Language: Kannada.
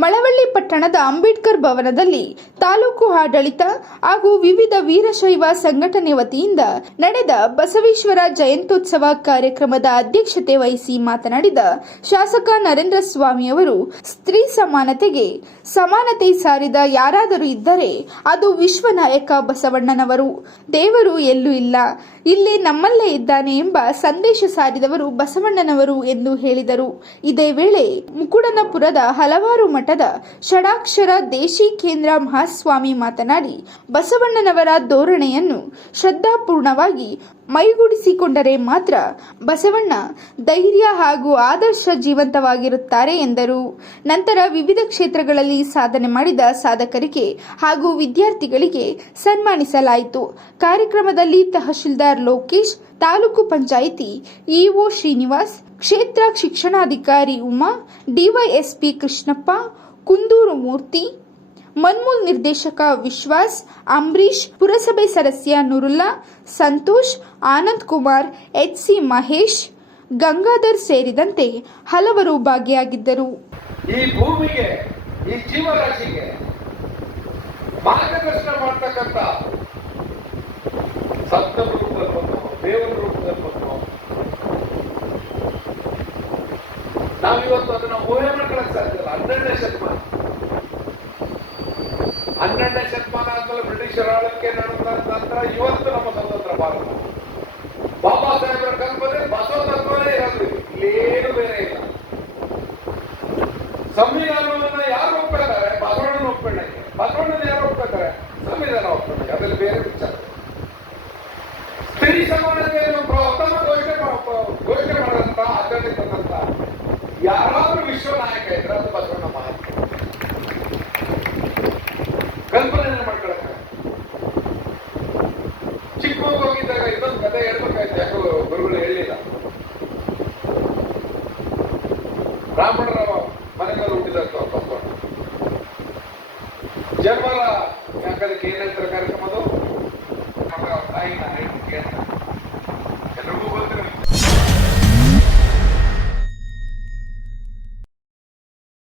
ಮಳವಳ್ಳಿ ಪಟ್ಟಣದ ಅಂಬೇಡ್ಕರ್ ಭವನದಲ್ಲಿ ತಾಲೂಕು ಆಡಳಿತ ಹಾಗೂ ವಿವಿಧ ವೀರಶೈವ ಸಂಘಟನೆ ವತಿಯಿಂದ ನಡೆದ ಬಸವೇಶ್ವರ ಜಯಂತ್ಯೋತ್ಸವ ಕಾರ್ಯಕ್ರಮದ ಅಧ್ಯಕ್ಷತೆ ವಹಿಸಿ ಮಾತನಾಡಿದ ಶಾಸಕ ನರೇಂದ್ರ ಸ್ವಾಮಿಯವರು ಸ್ತ್ರೀ ಸಮಾನತೆಗೆ ಸಮಾನತೆ ಸಾರಿದ ಯಾರಾದರೂ ಇದ್ದರೆ ಅದು ವಿಶ್ವನಾಯಕ ಬಸವಣ್ಣನವರು. ದೇವರು ಎಲ್ಲೂ ಇಲ್ಲ. ಇಲ್ಲಿ ನಮ್ಮಲ್ಲೇ ಇದ್ದಾನೆ ಎಂಬ ಸಂದೇಶ ಸಾರಿದವರು ಬಸವಣ್ಣನವರು ಎಂದು ಹೇಳಿದರು. ಇದೇ ವೇಳೆ ಮುಕುಡನಪುರದ ಹಲವಾರು ಮಠದ ಷಡಾಕ್ಷರ ದೇಶಿ ಕೇಂದ್ರ ಮಹಾಸ್ವಾಮಿ ಮಾತನಾಡಿ, ಬಸವಣ್ಣನವರ ಧೋರಣೆಯನ್ನು ಶ್ರದ್ಧಾಪೂರ್ಣವಾಗಿ ಮೈಗೂಡಿಸಿಕೊಂಡರೆ ಮಾತ್ರ ಬಸವಣ್ಣ ಧೈರ್ಯ ಹಾಗೂ ಆದರ್ಶ ಜೀವಂತವಾಗಿರುತ್ತಾರೆ ಎಂದರು. ನಂತರ ವಿವಿಧ ಕ್ಷೇತ್ರಗಳಲ್ಲಿ ಸಾಧನೆ ಮಾಡಿದ ಸಾಧಕರಿಗೆ ಹಾಗೂ ವಿದ್ಯಾರ್ಥಿಗಳಿಗೆ ಸನ್ಮಾನಿಸಲಾಯಿತು. ಕಾರ್ಯಕ್ರಮದಲ್ಲಿ ತಹಶೀಲ್ದಾರ್ ಲೋಕೇಶ್, ತಾಲೂಕು ಪಂಚಾಯಿತಿ ಇಒ ಶ್ರೀನಿವಾಸ್ ಕ್ಷೇತ್ರ ಶಿಕ್ಷಣಾಧಿಕಾರಿ ಉಮಾ, ಡಿವೈಎಸ್ಪಿ ಕೃಷ್ಣಪ್ಪ, ಕುಂದೂರು ಮೂರ್ತಿ, ಮನ್ಮೂಲ್ ನಿರ್ದೇಶಕ ವಿಶ್ವಾಸ್ ಅಂಬರೀಶ್ ಪುರಸಭೆ ಸದಸ್ಯ ನುರುಲ್ಲಾ, ಸಂತೋಷ್, ಆನಂದ್ ಕುಮಾರ್, ಎಚ್ಸಿ ಮಹೇಶ್, ಗಂಗಾಧರ್ ಸೇರಿದಂತೆ ಹಲವರು ಭಾಗಿಯಾಗಿದ್ದರು. ಈ ಭೂಮಿಗೆ, ಈ ಜೀವರಾಶಿಗೆ ಮಾರ್ಗದರ್ಶನ ಮಾಡ್ತಕ್ಕಂಥ ನಾವಿವತ್ತು ಅದನ್ನ ಊಹೆ ಮಾಡ್ಕೊಳಕ್ ಸಾಧ್ಯ ಇಲ್ಲ. ಹನ್ನೆರಡನೇ ಶತಮಾನ. ಹನ್ನೆರಡನೇ ಶತಮಾನ ಆದ್ಮೇಲೆ ಬ್ರಿಟಿಷರ ಆಳಕ್ಕೆ ನಡೆದ ನಂತರ ಇವತ್ತು ನಮ್ಮ ಸ್ವತಂತ್ರ ಭಾರತ. ಬಾಬಾ ಸಾಹೇಬರ ಕಲ್ಪನೆ, ಬಸವ ತತ್ವನೇ ಇರೋದು ಇಲ್ಲೇನು ಬೇರೆ ಇಲ್ಲ. ಸಂವಿಧಾನವನ್ನ ಯಾರು ಒಪ್ಪಿದ್ದಾರೆ ಬಸವಣ್ಣನ ಒಪ್ಪಣೆ ಬಸವಣ್ಣನ ಯಾರು ಒಪ್ಪಿದ್ದಾರೆ ಸಂವಿಧಾನ ಒಪ್ಪಣೆ ಅದ್ರಲ್ಲಿ ಬೇರೆ ವಿಚಾರ. ಸ್ತ್ರೀ ಸಮಾನತೆಯನ್ನು ಪ್ರಥಮ ಘೋಷಣೆ ಘೋಷಣೆ ಮಾಡಿದಂತಹ ಆಚರಣೆ ತಂದಂತ ಯಾರಾದ್ರೂ ವಿಶ್ವ ನಾಯಕ ಇದ್ರೆ ಅದು ಬಸವಣ್ಣ ಮಹಾತ್ಮ ಕಲ್ಪನೆ ಮಾಡ್ಕೊಳಕ ಚಿಕ್ಕ ಹೋಗಿದ್ದಾಗ ಇದೊಂದು ಕಥೆ ಹೇಳ್ಬೇಕಾಯ್ತು, ಯಾಕೋ ಗುರುಗಳು ಹೇಳಿಲ್ಲ. ಬ್ರಾಹ್ಮಣರ ಮನೆಗಳು ಹುಟ್ಟಿದಂತ ಬಸವಣ್ಣ ಜನ್ಮರ ಯಾಕಂದ್ರೆ ಏನಂತಾರೆ